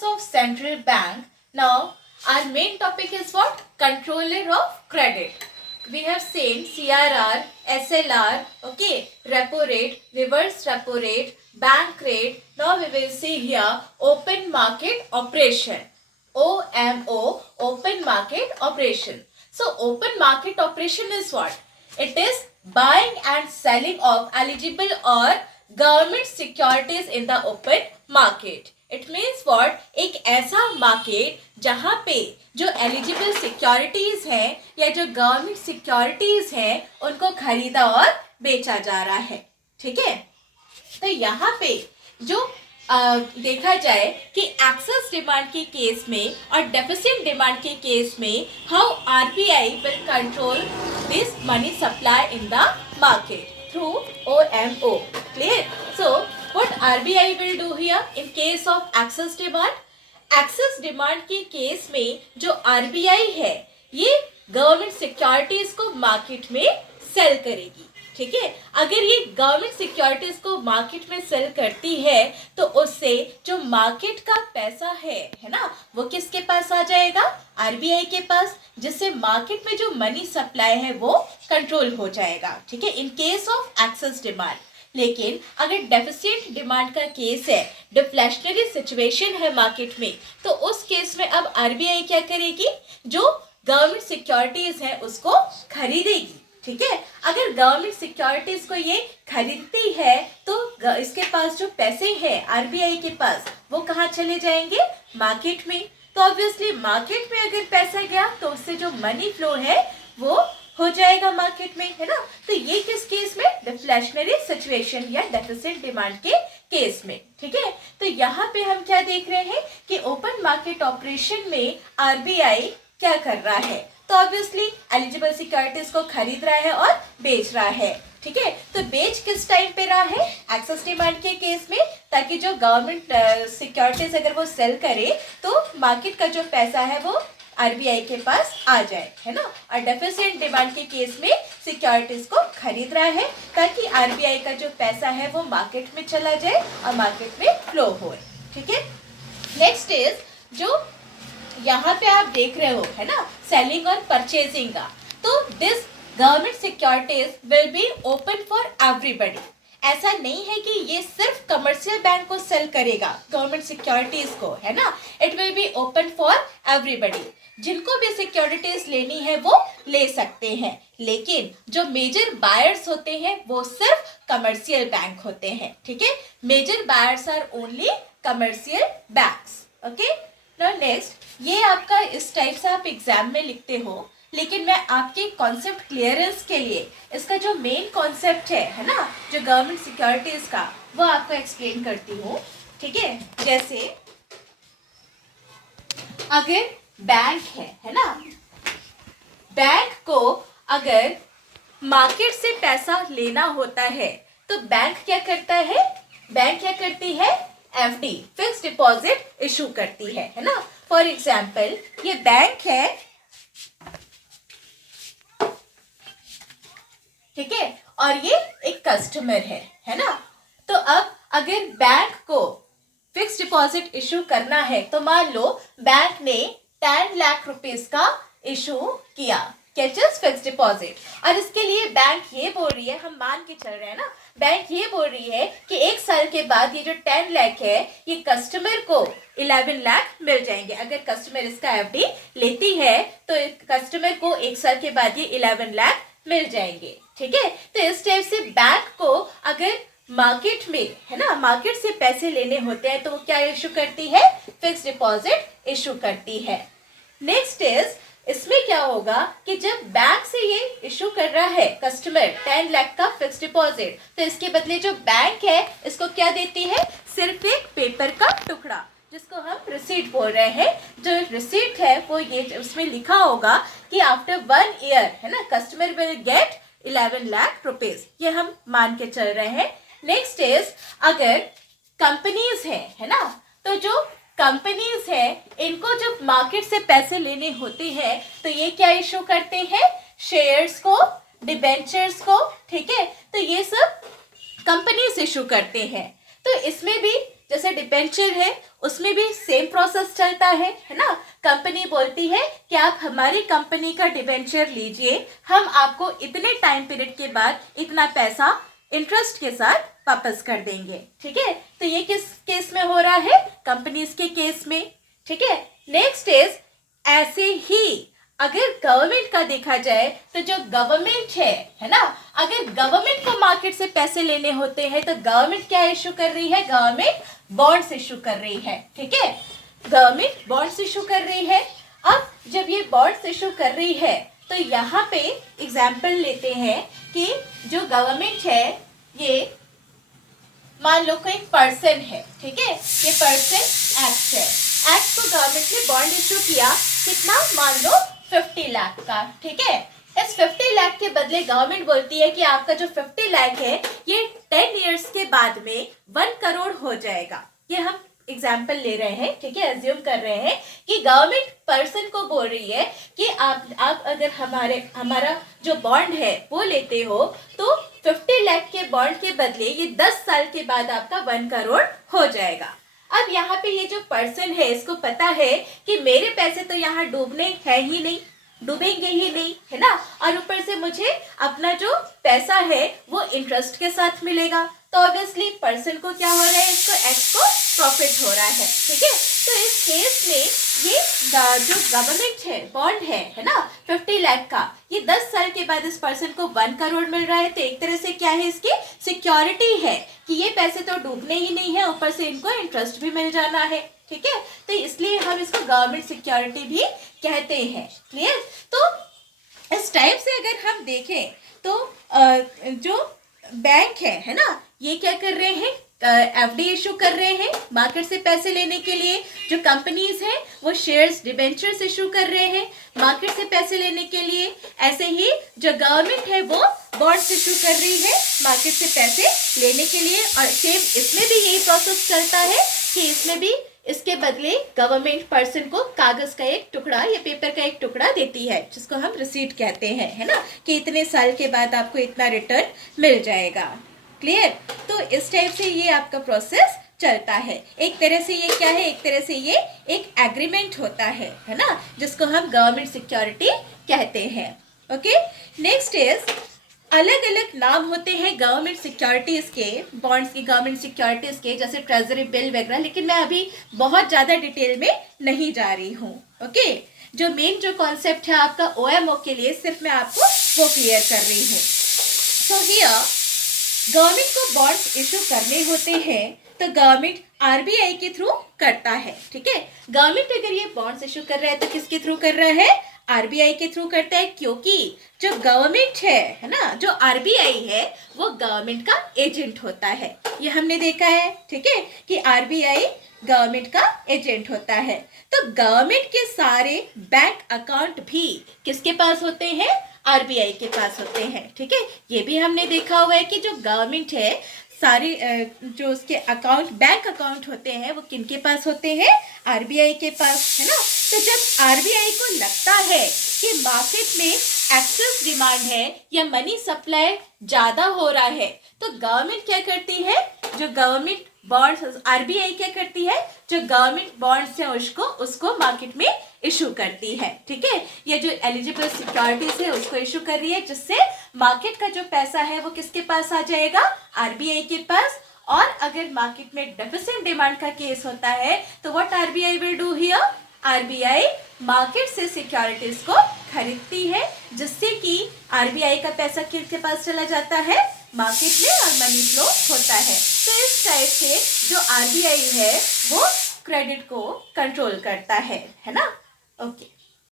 functions of central bank. Now our main topic is what? Controller of credit. We have seen CRR, SLR, okay, repo rate, reverse repo rate, bank rate. Now we will see here open market operation. OMO, open market operation. So open market operation is what? It is buying and selling of eligible or government securities in the open market. It means what? एक ऐसा market जहाँ पे जो eligible securities हैं या जो government securities हैं उनको खरीदा और बेचा जा रहा है. ठीक है. तो यहाँ पे जो देखा जाए कि एक्सेस डिमांड के केस में और डेफिसिट डिमांड के केस में how RBI will control this money supply in the market through OMO. Clear? So what RBI will do here in case of excess demand? Excess demand के case में जो RBI है ये government securities को market में cell करेगी. ठीक है. अगर ये गवर्नमेंट सिक्योरिटीज को मार्केट में सेल करती है तो उससे जो मार्केट का पैसा है ना, वो किसके पास आ जाएगा? आरबीआई के पास, जिससे मार्केट में जो मनी सप्लाई है वो कंट्रोल हो जाएगा. ठीक है. In case of excess demand. लेकिन अगर डेफिसिट डिमांड का केस है, डिफ्लेशनरी सिचुएशन है मार्केट में, तो उस केस में अब आरबीआई क्या करेगी? जो गवर्नमेंट सिक्योरिटीज है उसको खरीदेगी. ठीक है. अगर गवर्नमेंट सिक्योरिटीज को ये खरीदती है तो इसके पास जो पैसे हैं आरबीआई के पास वो कहाँ चले जाएंगे? मार्केट में. तो ऑब्वियसली मार्केट में अगर पैसा गया तो उससे जो मनी फ्लो है वो हो जाएगा मार्केट में, है ना. तो ये किस केस में? डिफ्लेशनरी सिचुएशन या डेफिसिट डिमांड के केस में. ठीक है. तो यहाँ पे हम क्या देख रहे हैं कि ओपन मार्केट ऑपरेशन में आरबीआई क्या कर रहा है? तो ऑब्वियसली एलिजिबल सिक्योरिटीज को खरीद रहा है और बेच रहा है. ठीक है. तो बेच किस टाइम पे रहा है? एक्सेस डिमांड के केस में, ताकि जो गवर्नमेंट सिक्योरिटीज अगर वो सेल करे तो मार्केट का जो पैसा है वो आरबीआई के पास आ जाए, है ना. और डेफिसिट डिमांड के केस में सिक्योरिटीज को खरीद रहा है ताकि आरबीआई का जो पैसा है वो मार्केट में चला जाए और मार्केट में फ्लो हो. ठीक है. नेक्स्ट इज जो यहाँ पे आप देख रहे हो, है ना, सेलिंग और परचेजिंग का. तो this government securities will be open for everybody. ऐसा नहीं है कि ये सिर्फ कमर्शियल बैंक को सेल करेगा गवर्नमेंट सिक्योरिटीज को, है ना. It will be open for everybody. जिनको भी सिक्योरिटीज लेनी है वो ले सकते हैं, लेकिन जो मेजर बायर्स होते हैं वो सिर्फ कमर्शियल बैंक होते हैं. ठीक है. Major buyers are only commercial banks. Okay. Now next, ये आपका इस टाइप से आप एग्जाम में लिखते हो, लेकिन मैं आपके कॉन्सेप्ट क्लियरेंस के लिए इसका जो मेन कॉन्सेप्ट है ना, जो गवर्नमेंट सिक्योरिटीज का, वो आपको एक्सप्लेन करती हूँ. ठीक है. जैसे अगर बैंक है ना, बैंक को अगर मार्केट से पैसा लेना होता है तो बैंक क्या करता है? बैंक क्या करती है? एफडी, फिक्स डिपॉजिट इशू करती है ना. फॉर एग्जाम्पल ये बैंक है, ठीक है, और ये एक कस्टमर है ना. तो अब अगर बैंक को फिक्स डिपॉजिट इशू करना है तो मान लो बैंक ने 10 लाख रुपीस का इशू किया, कैचेस फिक्स डिपॉजिट, और इसके लिए बैंक ये बोल रही है, हम मान के चल रहे हैं ना, बैंक ये बोल रही है कि 1 साल के बाद ये जो 10 लाख है ये कस्टमर को 11 लाख मिल जाएंगे. अगर कस्टमर इसका एफडी लेती है तो कस्टमर को 1 साल के बाद ये 11 लाख मिल जाएंगे. ठीक है. तो इस टाइप से बैंक को अगर मार्केट में, है ना, मार्केट से पैसे लेने होते हैं तो वो क्या इशू करती है? फिक्स डिपॉजिट इशू करती है. नेक्स्ट इज, इसमें क्या होगा कि जब बैंक से ये इशू कर रहा है कस्टमर 10 लाख का फिक्स डिपॉजिट, तो इसके बदले जो बैंक है इसको क्या देती है? सिर्फ एक पेपर का टुकड़ा, जिसको हम रिसीट बोल रहे हैं. जो रिसीट है वो ये, उसमें लिखा होगा कि आफ्टर 1 ईयर, है ना, customer will get 11 lakh rupees. ये हम मान के चल रहे हैं. नेक्स्ट इज, अगर कंपनीज है ना, तो जो कंपनीज है इनको जब मार्केट से पैसे लेने होते हैं तो ये क्या इशू करते हैं? शेयर्स को, डिबेंचर्स को. ठीक है. तो ये सब कंपनीज इशू करते हैं. तो इसमें भी जैसे डिबेंचर है उसमें भी सेम प्रोसेस चलता है ना। कंपनी बोलती है कि आप हमारी कंपनी का डिबेंचर लीजिए, हम आपको इतने टाइम पीरियड के बाद इतना पैसा इंटरेस्ट के साथ वापस कर देंगे, ठीक है। तो ये किस केस में हो रहा है, कंपनीज के केस में, ठीक है। नेक्स्ट इज ऐसे ही अगर गवर्नमेंट का देखा जाए तो जो गवर्नमेंट है ना, अगर गवर्नमेंट को मार्केट से पैसे लेने होते हैं तो गवर्नमेंट क्या इशू कर रही है, गवर्नमेंट बॉन्ड्स इशू कर रही है, ठीक है। गवर्नमेंट बॉन्ड्स इशू कर रही है। अब जब ये बॉन्ड्स इशू कर रही है तो यहाँ पे एग्जाम्पल लेते हैं कि जो गवर्नमेंट है, ये मान लो कोई पर्सन है, ठीक है, ये पर्सन एक्ट है, एक्ट को गवर्नमेंट ने बॉन्ड इशू किया, कितना, मान लो 50 लाख का, ठीक है। इस 50 लाख के बदले गवर्नमेंट बोलती है कि आपका जो 50 लाख है ये 10 इयर्स के बाद में 1 करोड़ हो जाएगा। ये हम एग्जाम्पल ले रहे हैं, ठीक है, एज्यूम कर रहे हैं कि गवर्नमेंट पर्सन को बोल रही है कि आप अगर हमारा जो बॉन्ड है वो लेते हो तो 50 लाख के बॉन्ड के बदले ये 10 साल के बाद आपका 1 करोड़ हो जाएगा। अब यहाँ पे ये जो पर्सन है इसको पता है कि मेरे पैसे तो यहाँ डूबने हैं ही नहीं, डूबेंगे ही नहीं, है ना, और ऊपर से मुझे अपना जो पैसा है वो इंटरेस्ट के साथ मिलेगा, तो ऑब्वियसली पर्सन को क्या हो रहा है, इसको एक्ट को प्रॉफिट हो रहा है, ठीक है। तो इस केस में ये जो गवर्नमेंट है बॉन्ड है ना 50 लाख का, ये 10 साल के बाद इस पर्सन को 1 करोड़ मिल रहा है, तो एक तरह से क्या है, इसकी सिक्योरिटी है कि ये पैसे तो डूबने ही नहीं है, ऊपर से इनको इंटरेस्ट भी मिल जाना है, ठीक है। तो इसलिए हम इसको गवर्नमेंट सिक्योरिटी भी कहते हैं, क्लियर। तो इस टाइप से अगर हम देखें तो जो बैंक है ना, ये क्या कर रहे हैं, एफडी इशू कर रहे हैं मार्केट से पैसे लेने के लिए। जो कंपनीज हैं वो शेयर्स डिबेंचर्स इशू कर रहे हैं मार्केट से पैसे लेने के लिए। ऐसे ही जो गवर्नमेंट है वो बॉन्ड्स इशू कर रही है मार्केट से पैसे लेने के लिए, और सेम इसमें भी यही प्रोसेस चलता है कि इसमें भी इसके बदले गवर्नमेंट पर्सन को कागज का एक टुकड़ा या पेपर का एक टुकड़ा देती है, जिसको हम रिसीट कहते हैं, है ना, कि इतने साल के बाद आपको इतना रिटर्न मिल जाएगा, क्लियर। तो इस टाइप से ये आपका प्रोसेस चलता है। एक तरह से ये क्या है, एक तरह से ये एक एग्रीमेंट होता है ना, जिसको हम गवर्नमेंट सिक्योरिटी कहते हैं। ओके, नेक्स्ट इज अलग अलग नाम होते हैं गवर्नमेंट सिक्योरिटीज़ के, बॉन्ड्स की, गवर्नमेंट सिक्योरिटीज़ के, जैसे ट्रेजरी बिल वगैरह, लेकिन मैं अभी बहुत ज़्यादा डिटेल में नहीं जा रही हूँ। ओके, जो मेन जो कॉन्सेप्ट है आपका OMO के लिए, सिर्फ मैं आपको वो क्लियर कर रही हूँ। सो हियर गवर्नमेंट को बॉन्ड्स इशू करने होते हैं तो गवर्नमेंट RBI के थ्रू करता है, ठीक है। गवर्नमेंट अगर ये बॉन्ड्स इशू कर रहा है तो किसके थ्रू कर रहा है, RBI के थ्रू करता है, क्योंकि जो गवर्नमेंट है ना, जो RBI है वो गवर्नमेंट का एजेंट होता है। ये हमने देखा है, ठीक है, कि RBI गवर्नमेंट का एजेंट होता है। तो गवर्नमेंट के सारे बैंक अकाउंट भी किसके पास होते हैं, RBI के पास होते हैं, ठीक है। ये भी हमने देखा हुआ है कि जो गवर्नमेंट है सारे जो उसके अकाउंट, बैंक अकाउंट होते हैं वो किनके पास होते हैं, RBI के पास, है ना। तो जब RBI को लगता है कि मार्केट में एक्सेस डिमांड है या मनी सप्लाई ज़्यादा हो रहा है, तो गवर्नमेंट क्या करती है, जो गवर्नमेंट बॉन्ड्स, RBI क्या करती है, जो गवर्नमेंट बॉन्ड्स है उसको मार्केट में इशू करती है, ठीक है। ये जो एलिजिबल सिक्योरिटीज है उसको इशू कर रही है, जिससे मार्केट का जो पैसा है वो किसके पास आ जाएगा, RBI के पास। और अगर मार्केट में डेफिसिट डिमांड का केस होता है तो what RBI will do here, RBI market से सिक्योरिटीज को खरीदती है, जिससे कि RBI का पैसा किसके पास चला जाता है, मार्केट में, और मनी फ्लो होता है। तो इस टाइप से जो RBI है वो क्रेडिट को कंट्रोल करता है ना। ओके।